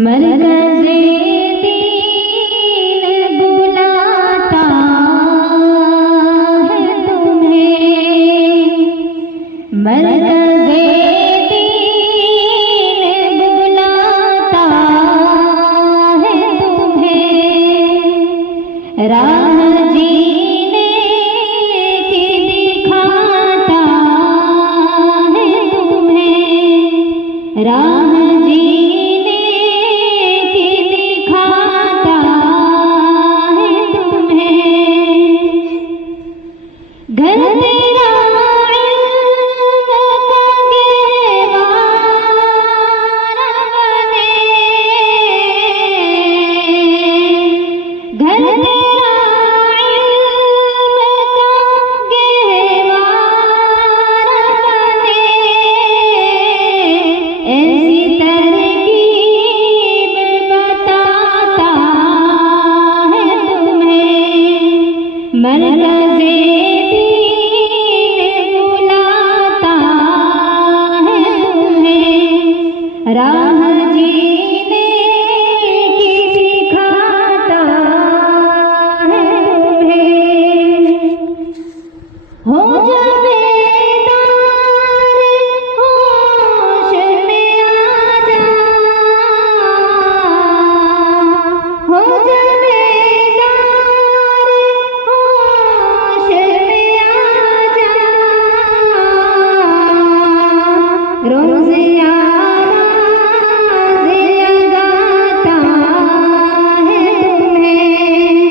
मरकज़े दीन बुलाता है तुम्हें, मरकज़े दीन बुलाता है तुम्हें, राह जीने की दिखाता है तुम्हें, राह जीने की दिखाता है तुम्हें। घर तेरा इल्म का गहवारा बने, घर तेरा इल्म का गहवारा बने, ऐसी तरकीब बताता है तुम्हें, मरकज़े दीन बुलाता है तुम्हें, राह जीने की दिखाता है तुम्हें। हो जा बेदार होश में आ जा, हो जा बेदार होश में आ जा, रोज़े आवाज़ लगाता है तुम्हें,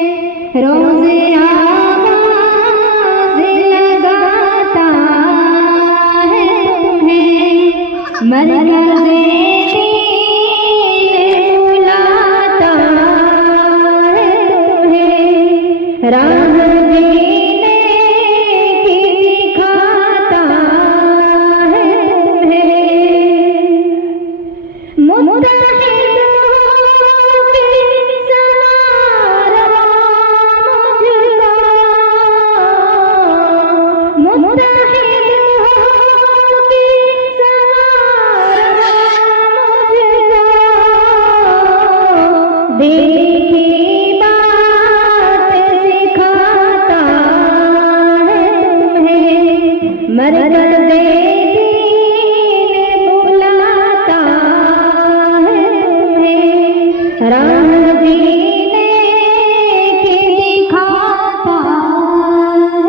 रोज़े आवाज़ लगाता है तुम्हें, मरकज़े दीन बुलाता है तुम्हें, राह जीने की दिखाता है तुम्हें। मुत्तहिद होके संवारा मुझको, मुत्तहिद होके संवारा मुझको, दिल की बात सिखाता है तुम्हें, मरकज़े